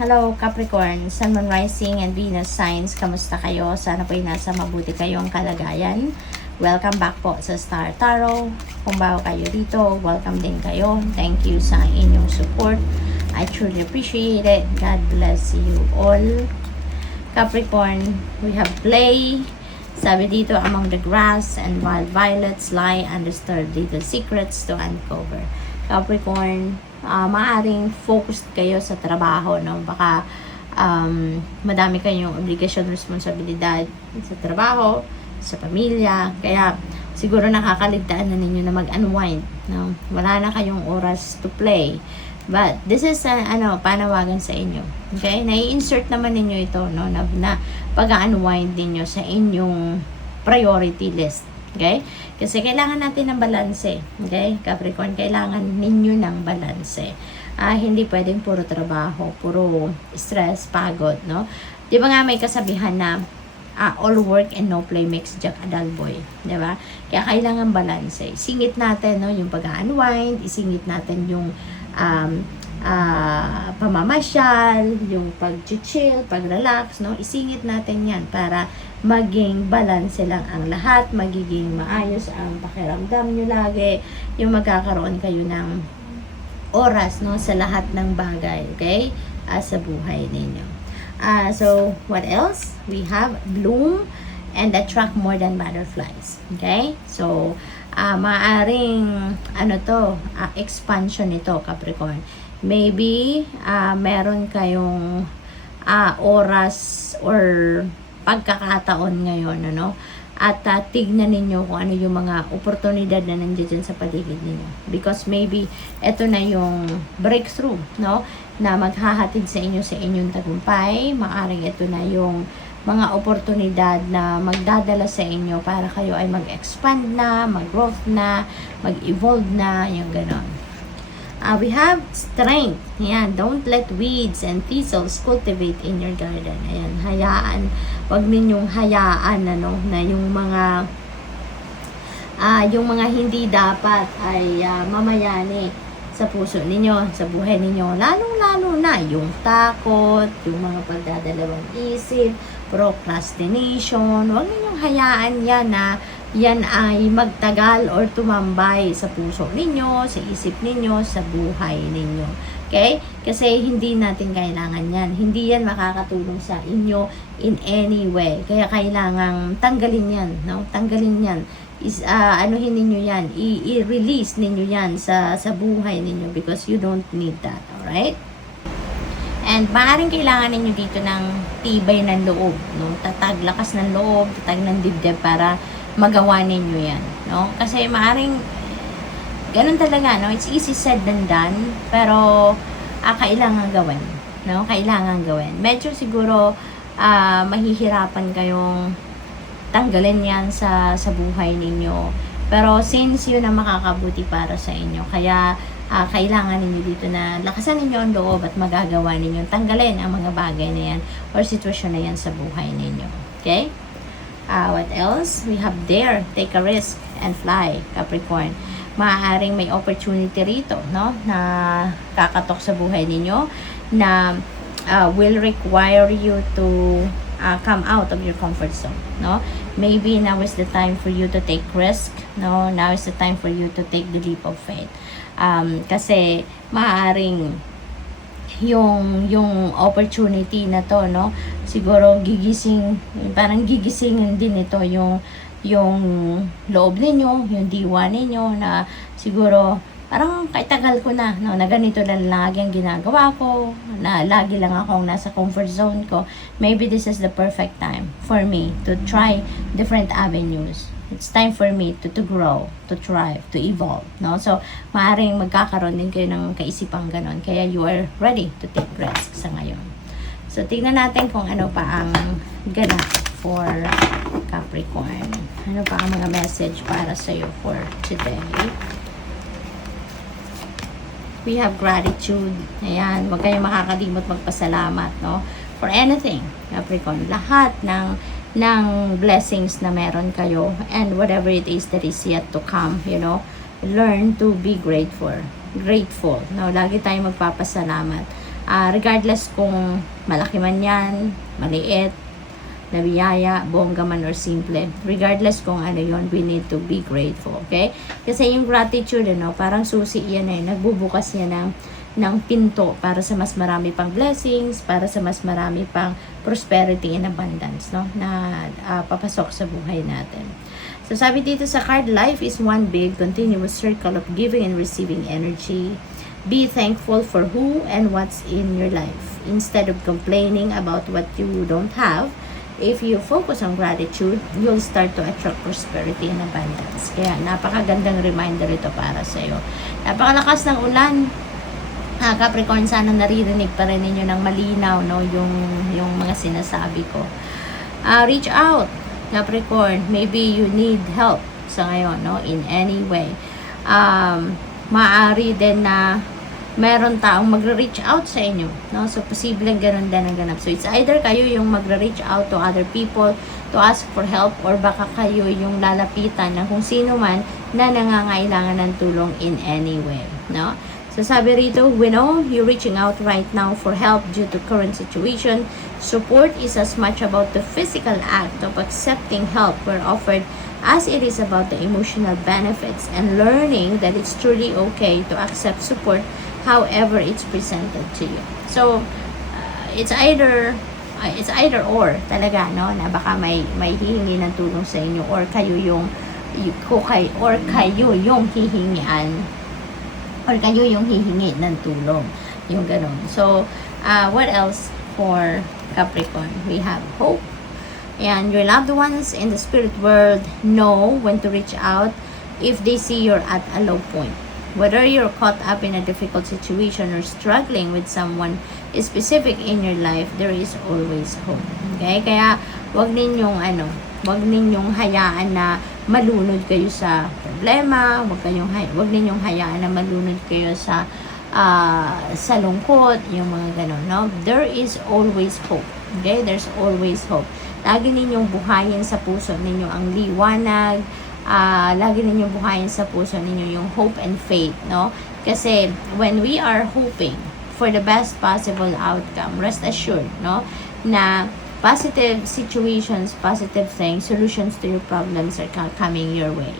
Hello Capricorn, Sun, Moon, Rising, and Venus signs. Kamusta kayo? Sana po ay nasa mabuti kayong kalagayan. Welcome back po sa Star Tarot. Kung bago kayo dito, welcome din kayo. Thank you sa inyong support. I truly appreciate it. God bless you all. Capricorn, we have play. Sabi dito, among the grass and wild violets lie undisturbed little secrets to uncover. Capricorn, maaring focused kayo sa trabaho, no? Baka madami kayong obligasyon, responsibilidad sa trabaho, sa pamilya, kaya siguro nakakaligtaan na ninyo na mag-unwind, no? Wala na kayong oras to play. But this is panawagan sa inyo. Okay? Nai-insert naman ninyo ito, no, na pag-unwind ninyo sa inyong priority list. Okay? Kasi kailangan natin ng balanse. Okay? Capricorn, kailangan ninyo ng balanse. Hindi pwedeng puro trabaho, puro stress, pagod, no? Di ba nga may kasabihan na all work and no play makes Jack a dull boy. Di ba? Kaya kailangan balanse. Isingit natin, no, yung pag-unwind, isingit natin yung pamamasyal, yung pag-chill, pag-relax, no? Isingit natin yan para maging balance lang ang lahat, magiging maayos ang pakiramdam nyo lagi, yung magkakaroon kayo ng oras, no, sa lahat ng bagay, okay? Sa buhay ninyo. So, what else? We have bloom and attract more than butterflies. Okay? So, maaring expansion ito, Capricorn. Maybe meron kayong oras or pagkakataon ngayon, ano? At tignan ninyo kung ano yung mga oportunidad na nandiyan sa paligid ninyo. Because maybe ito na yung breakthrough, no? Na maghahatid sa inyo sa inyong tagumpay. Maaring ito na yung mga oportunidad na magdadala sa inyo para kayo ay mag-expand na, mag-growth na, mag-evolve na, yung ganon. We have strength. Ayan, don't let weeds and thistles cultivate in your garden. Ayan, hayaan. Huwag ninyong hayaan na yung mga hindi dapat ay mamayani sa puso ninyo, sa buhay ninyo. Lalong-lalo na yung takot, yung mga pagdadalawang isip, procrastination. Huwag ninyong hayaan yan na yan ay magtagal or tumambay sa puso ninyo, sa isip ninyo, sa buhay ninyo. Okay? Kasi hindi natin kailangan yan. Hindi yan makakatulong sa inyo in any way. Kaya kailangang tanggalin yan. No? Tanggalin yan. Anuhin ninyo yan. I-release ninyo yan sa buhay ninyo because you don't need that. Alright? And maaaring kailangan ninyo dito ng tibay ng loob. No? Tatag, lakas ng loob, tatag ng dibdib para magawa ninyo yan, no? Kasi maaring ganun talaga, no? It's easy said than done, pero kailangan gawin, no? Kailangan gawin. Medyo siguro mahihirapan kayong tanggalin yan sa buhay ninyo. Pero since yun ang makakabuti para sa inyo, kaya kailangan ninyo dito na lakasan ninyo ang loob at magagawa ninyo tanggalin ang mga bagay na yan or sitwasyon na yan sa buhay ninyo. Okay? What else? We have dare, take a risk, and fly, Capricorn. Maaaring may opportunity rito, no? Na kakatok sa buhay ninyo na will require you to come out of your comfort zone, no? Maybe now is the time for you to take risk, no? Now is the time for you to take the leap of faith. Kasi maaaring yung opportunity na to, no, siguro parang gigisingin din ito yung loob ninyo, yung diwa ninyo na siguro parang kahit tagal ko na, no, na ganito lang lagi ang ginagawa ko, na lagi lang akong nasa comfort zone ko. Maybe this is the perfect time for me to try different avenues. It's time for me to grow, to thrive, to evolve, no? So, maaaring magkakaroon din kayo ng kaisipang ganon. Kaya you are ready to take risks sa ngayon. So, tingnan natin kung ano pa ang ganap for Capricorn. Ano pa ang mga message para sa'yo for today? We have gratitude. Ayan, huwag kayong makakalimot magpasalamat, no? For anything, Capricorn. Lahat ng blessings na meron kayo and whatever it is that is yet to come, you know, learn to be grateful, no? Lagi tayong magpapasalamat. regardless kung malaki man yan, maliit, na biyaya, bongga man or simple. Regardless kung ano yon, we need to be grateful, okay? Kasi yung gratitude, parang susi yan nagbubukas yan ng pinto para sa mas marami pang blessings, para sa mas marami pang prosperity and abundance, na papasok sa buhay natin. So, sabi dito sa card, life is one big, continuous circle of giving and receiving energy. Be thankful for who and what's in your life. Instead of complaining about what you don't have, if you focus on gratitude, you'll start to attract prosperity and abundance. Kaya, napakagandang reminder ito para sa iyo. Napakalakas ng ulan. Capricorn, sana naririnig pa rin ninyo ng malinaw, yung mga sinasabi ko. Reach out, Capricorn. Maybe you need help sa ngayon, in any way. Maaari din na meron taong magre-reach out sa inyo, So, posibleng ganun din ang ganap. So, it's either kayo yung magre-reach out to other people to ask for help, or baka kayo yung lalapitan ng kung sino man na nangangailangan ng tulong in any way, So, sabi rito, we know you're reaching out right now for help due to current situation. Support is as much about the physical act of accepting help we're offered as it is about the emotional benefits and learning that it's truly okay to accept support however it's presented to you. So, it's either or talaga, na baka may hihingi ng tulong sa inyo, or kayo yung hihingian, or kayo yung hihingi ng tulong, yung ganun. So, what else for Capricorn? We have hope, and your loved ones in the spirit world know when to reach out if they see you're at a low point. Whether you're caught up in a difficult situation or struggling with someone specific in your life, there is always hope. Okay? Kaya, wag ninyong hayaan na malunod kayo sa problema, wag ninyong hayaan na malunod kayo sa lungkot, yung mga ganun, There is always hope. Okay? There's always hope. Lagi ninyong buhayin sa puso ninyo ang liwanag, lagi ninyong buhayin sa puso ninyo yung hope and faith, Kasi when we are hoping for the best possible outcome, rest assured, na positive situations, positive things, solutions to your problems are coming your way.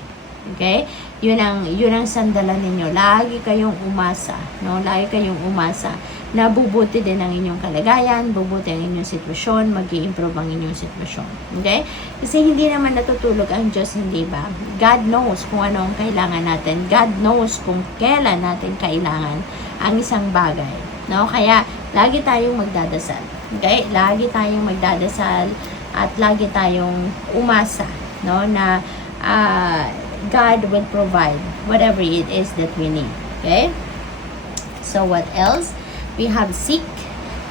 Okay? Yun ang sandalan ninyo. Lagi kayong umasa, Lagi kayong umasa na bubuti din ang inyong kalagayan, bubuti ang inyong sitwasyon, mag-i-improve ang inyong sitwasyon. Okay? Kasi hindi naman natutulog ang Diyos, hindi ba? God knows kung ano ang kailangan natin. God knows kung kailan natin kailangan ang isang bagay. Kaya, lagi tayong magdadasal. Okay? Lagi tayong magdadasal at lagi tayong umasa, na God will provide whatever it is that we need. Okay? So, what else? We have seek.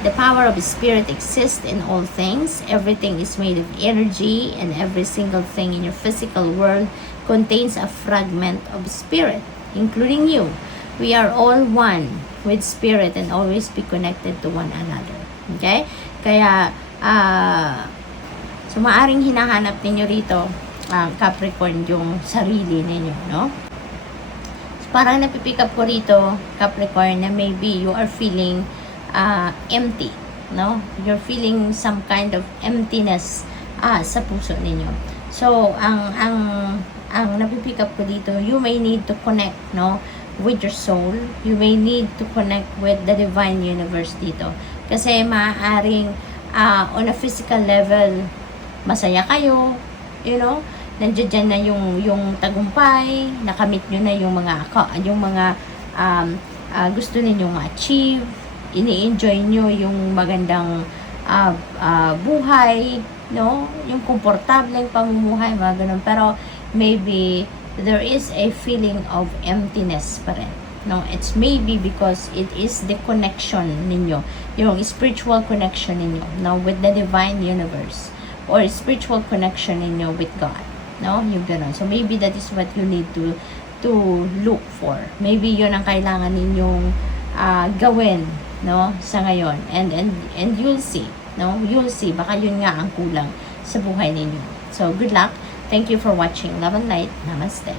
The power of the Spirit exists in all things. Everything is made of energy, and every single thing in your physical world contains a fragment of Spirit, including you. We are all one with Spirit and always be connected to one another. Okay? Kaya, so maaring hinahanap ninyo rito, Capricorn, yung sarili ninyo, Parang napipick up ko rito, Capricorn, na maybe you are feeling empty, You're feeling some kind of emptiness sa puso ninyo. So, ang napipick up ko dito, you may need to connect, with your soul. You may need to connect with the divine universe dito. Kasi maaaring on a physical level, masaya kayo, nandiyan na yung tagumpay, nakamit nyo na yung mga gusto ninyong ma-achieve, ini-enjoy nyo yung magandang buhay, yung komportableng pamumuhay, mga ganun. Pero maybe there is a feeling of emptiness pa rin. It's maybe because it is the connection ninyo, yung spiritual connection ninyo, with the divine universe, or spiritual connection ninyo with God. Yung ganun. So, maybe that is what you need to look for. Maybe yun ang kailangan ninyong gawin, sa ngayon. And you'll see, You'll see. Baka yun nga ang kulang sa buhay ninyo. So, good luck. Thank you for watching. Love and light. Namaste.